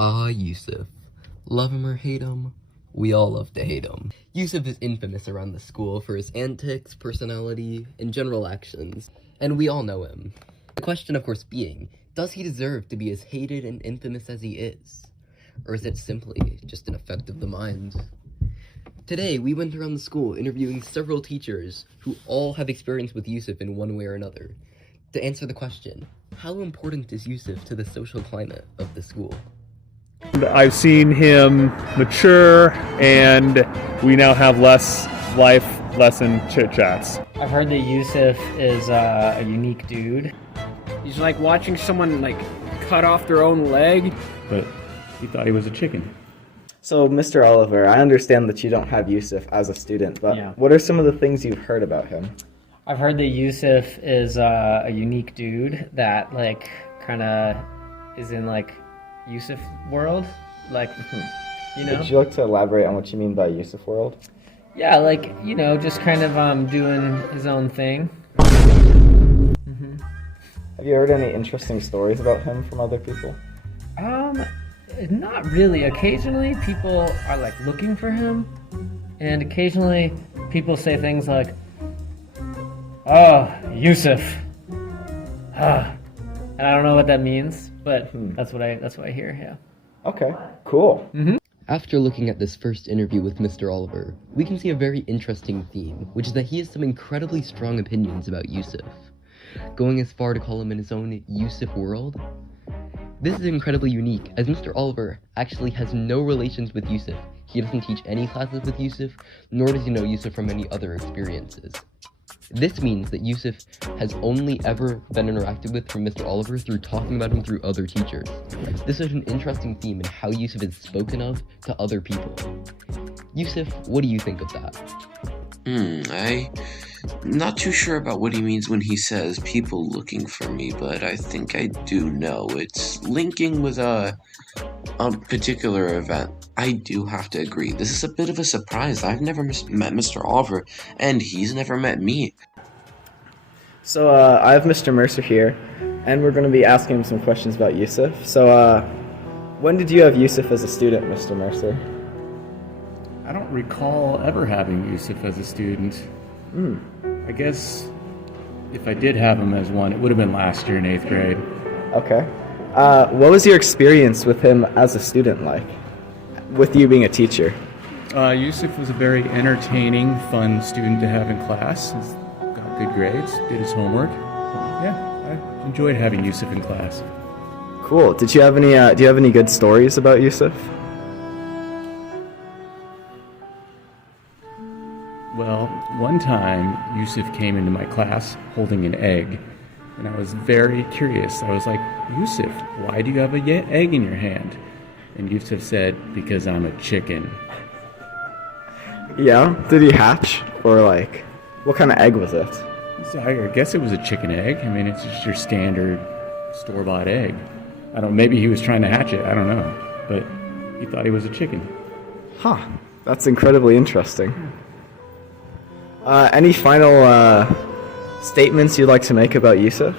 Yousif. Love him or hate him, we all love to hate him. Yousif is infamous around the school for his antics, personality, and general actions, and we all know him. The question, of course, being, does he deserve to be as hated and infamous as he is? Or is it simply just an effect of the mind? Today, we went around the school interviewing several teachers who all have experience with Yousif in one way or another, to answer the question, how important is Yousif to the social climate of the school? I've seen him mature, and we now have less life lesson chit-chats. I've heard that Yousif is a unique dude. He's like watching someone like cut off their own leg. But he thought he was a chicken. So, Mr. Oliver, I understand that you don't have Yousif as a student, but what are some of the things you've heard about him? I've heard that Yousif is a unique dude that like kind of is in like Yousif world, like you know. Would you like to elaborate on what you mean by Yousif world? Yeah, like you know, just kind of doing his own thing. Have you heard any interesting stories about him from other people? Not really. Occasionally, people are like looking for him, and occasionally, people say things like, "Oh, Yousif," and I don't know what that means, but that's what I hear. Yeah. Okay, cool. After looking at this first interview with Mr. Oliver, we can see a very interesting theme, which is that he has some incredibly strong opinions about Yousif, going as far to call him in his own Yousif world. This is incredibly unique, as Mr. Oliver actually has no relations with Yousif. He doesn't teach any classes with Yousif, nor does he know Yousif from any other experiences. This means that Yousif has only ever been interacted with from Mr. Oliver through talking about him through other teachers. This is an interesting theme in how Yousif is spoken of to other people. Yousif, what do you think of that? I'm not too sure about what he means when he says people looking for me, but I think I do know. It's linking with a particular event. I do have to agree. This is a bit of a surprise. I've never met Mr. Oliver, and he's never met me. So, I have Mr. Mercer here, and we're going to be asking him some questions about Yousif. So, when did you have Yousif as a student, Mr. Mercer? I don't recall ever having Yousif as a student. I guess if I did have him as one, it would have been last year in 8th grade. Okay. What was your experience with him as a student like, with you being a teacher? Yousif was a very entertaining, fun student to have in class. He's got good grades, did his homework. Yeah, I enjoyed having Yousif in class. Cool. Do you have any good stories about Yousif? Well, one time, Yousif came into my class holding an egg, and I was very curious. I was like, Yousif, why do you have an egg in your hand? And Yousif said, because I'm a chicken. Yeah? Did he hatch? Or like, what kind of egg was it? So I guess it was a chicken egg. I mean, it's just your standard store-bought egg. I don't. Maybe he was trying to hatch it. I don't know. But he thought he was a chicken. Huh. That's incredibly interesting. Any final statements you'd like to make about Yousif?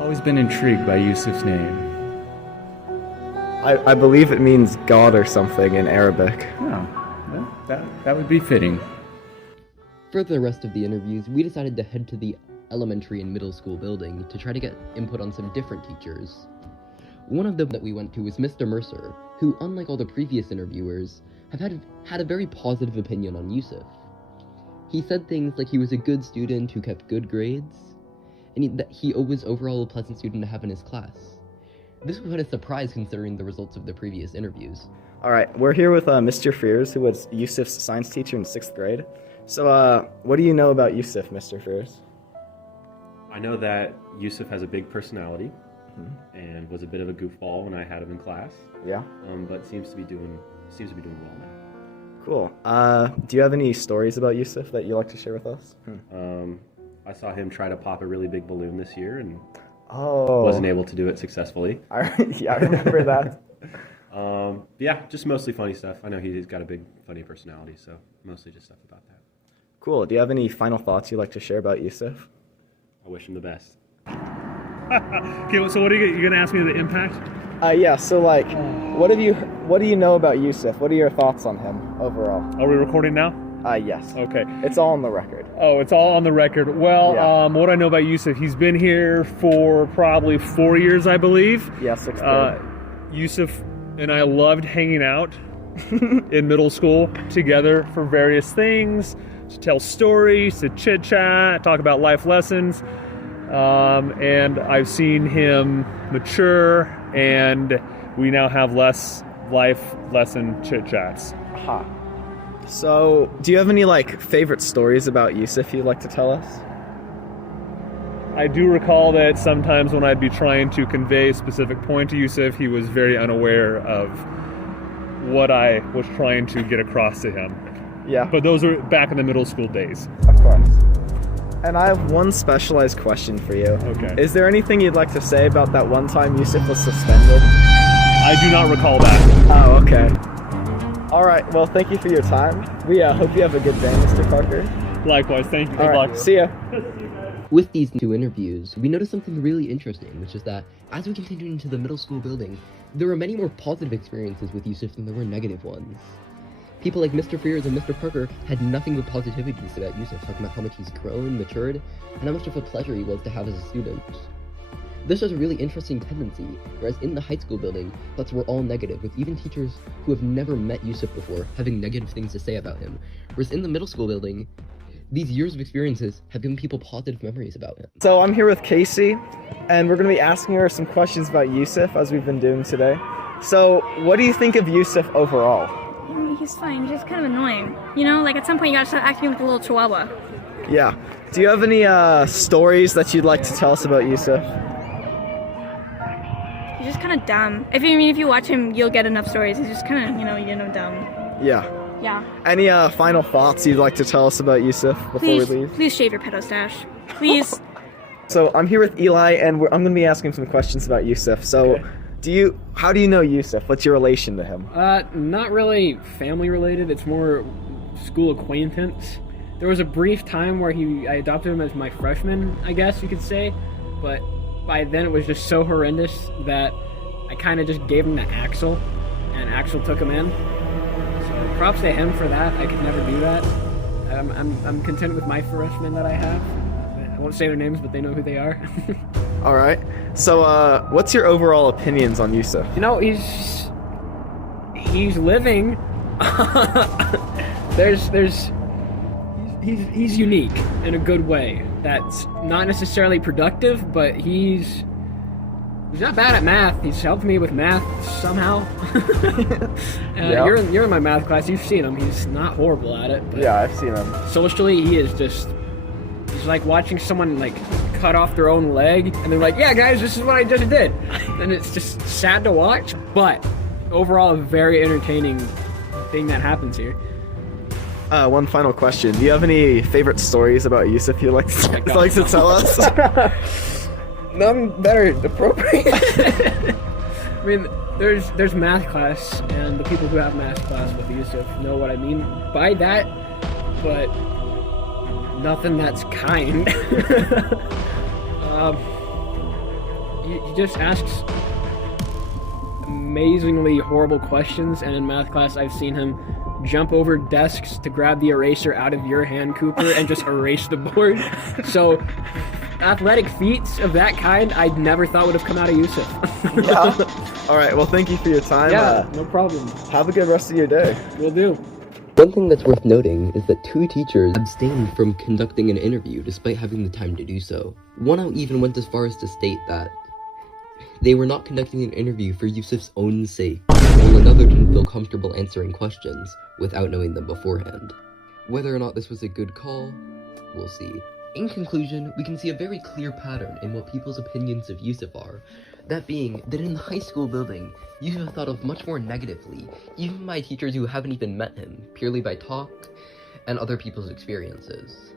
Always been intrigued by Yousif's name. I believe it means God or something in Arabic. Oh, well, that would be fitting. For the rest of the interviews, we decided to head to the elementary and middle school building to try to get input on some different teachers. One of them that we went to was Mr. Mercer, who, unlike all the previous interviewers, have had a very positive opinion on Yousif. He said things like he was a good student who kept good grades, and that he was overall a pleasant student to have in his class. This was a surprise considering the results of the previous interviews. Alright, we're here with Mr. Fears, who was Yousif's science teacher in 6th grade. So, what do you know about Yousif, Mr. Fears? I know that Yousif has a big personality and was a bit of a goofball when I had him in class. Yeah? But seems to be doing well now. Cool. Do you have any stories about Yousif that you'd like to share with us? I saw him try to pop a really big balloon this year and Oh. wasn't able to do it successfully. Yeah, I remember that. Yeah, just mostly funny stuff. I know he's got a big, funny personality, so mostly just stuff about that. Cool. Do you have any final thoughts you'd like to share about Yousif? I wish him the best. Okay, so what are you going to ask me the impact? Yeah, so like, what do you know about Yousif? What are your thoughts on him overall? Are we recording now? Yes. Okay. It's all on the record. Oh, it's all on the record. Well, Yeah. what I know about Yousif, he's been here for probably 4 years, I believe. Yeah, 6th grade. Yousif and I loved hanging out in middle school together for various things, to tell stories, to chit-chat, talk about life lessons. And I've seen him mature, and we now have less life lesson chit-chats. Aha. So, do you have any like favorite stories about Yousif you'd like to tell us? I do recall that sometimes when I'd be trying to convey a specific point to Yousif, he was very unaware of what I was trying to get across to him. Yeah. But those were back in the middle school days. Of course. And I have one specialized question for you. Okay. Is there anything you'd like to say about that one time Yousif was suspended? I do not recall that. Oh, okay. All right. Well, thank you for your time. We hope you have a good day, Mr. Parker. Likewise, thank you. All Good right. luck. See ya. With these 2 interviews, we noticed something really interesting, which is that as we continued into the middle school building, there were many more positive experiences with Yousif than there were negative ones. People like Mr. Frears and Mr. Parker had nothing but positivities about Yousif, talking about how much he's grown, matured, and how much of a pleasure he was to have as a student. This was a really interesting tendency, whereas in the high school building, thoughts were all negative, with even teachers who have never met Yousif before having negative things to say about him. Whereas in the middle school building, these years of experiences have given people positive memories about him. So I'm here with Casey, and we're going to be asking her some questions about Yousif, as we've been doing today. So, what do you think of Yousif overall? He's fine. He's just kind of annoying. You know, like at some point you gotta start acting like a little chihuahua. Yeah. Do you have any stories that you'd like to tell us about Yousif? He's just kind of dumb. If you watch him, you'll get enough stories. He's just kind of, dumb. Yeah. Yeah. Any final thoughts you'd like to tell us about Yousif before Please, we leave? please shave your pedo stash. Please. So I'm here with Eli, and I'm going to be asking some questions about Yousif. So, how do you know Yousif? What's your relation to him? Not really family related. It's more school acquaintance. There was a brief time where I adopted him as my freshman, I guess you could say, but by then it was just so horrendous that I kind of just gave him to Axel, and Axel took him in. So props to him for that. I could never do that. I'm content with my freshmen that I have. I won't say their names, but they know who they are. All right. So, what's your overall opinions on Yousif? You know, he's living. He's unique in a good way. That's not necessarily productive, but he's not bad at math. He's helped me with math somehow. Yeah. You're in my math class. You've seen him. He's not horrible at it. But Yeah, I've seen him. socially, he's like watching someone like cut off their own leg, and they're like, "Yeah, guys, this is what I just did," and it's just sad to watch. But overall, a very entertaining thing that happens here. One final question. Do you have any favorite stories about Yousif you'd like to tell us? None that are appropriate. I mean, there's math class, and the people who have math class with Yousif know what I mean by that, but nothing that's kind. He just asks amazingly horrible questions, and in math class I've seen him jump over desks to grab the eraser out of your hand, Cooper, and just erase the board. So athletic feats of that kind I never thought would have come out of Yousif. Yeah. All right. Well, thank you for your time. Yeah, no problem. Have a good rest of your day. Will do. One thing that's worth noting is that 2 teachers abstained from conducting an interview despite having the time to do so. One even went as far as to state that they were not conducting an interview for Yousif's own sake, while another didn't feel comfortable answering questions without knowing them beforehand. Whether or not this was a good call, we'll see. In conclusion, we can see a very clear pattern in what people's opinions of Yousif are. That being, that in the high school building, Yousif is thought of much more negatively, even by teachers who haven't even met him, purely by talk and other people's experiences.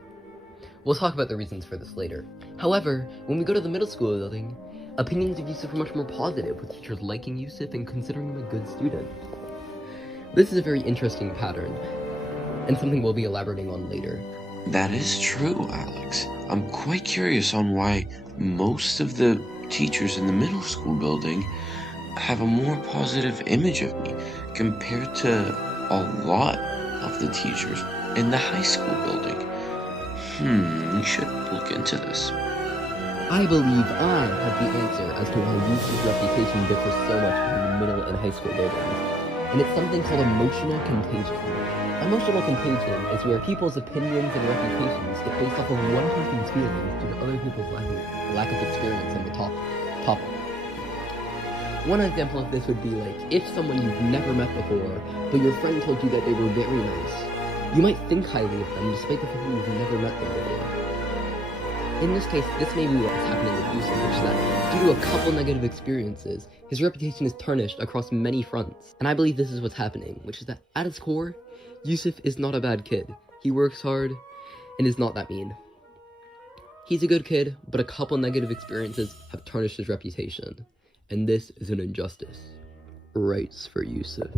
We'll talk about the reasons for this later. However, when we go to the middle school building, opinions of Yousif are much more positive, with teachers liking Yousif and considering him a good student. This is a very interesting pattern, and something we'll be elaborating on later. That is true, Alex. I'm quite curious on why most of the teachers in the middle school building have a more positive image of me compared to a lot of the teachers in the high school building. We should look into this. I believe I have the answer as to why Yusuf's reputation differs so much between the middle and high school buildings, and it's something called emotional contagion. Emotional contagion is where people's opinions and reputations get based off of one person's feelings due to other people's lack of experience on the topic. One example of this would be like if someone you've never met before, but your friend told you that they were very nice. You might think highly of them despite the fact that you've never met them before. In this case, this may be what's happening with Yusuf, which is that due to a couple negative experiences, his reputation is tarnished across many fronts. And I believe this is what's happening, which is that at its core, Yusuf is not a bad kid. He works hard and is not that mean. He's a good kid, but a couple negative experiences have tarnished his reputation. And this is an injustice. Rights for Yusuf.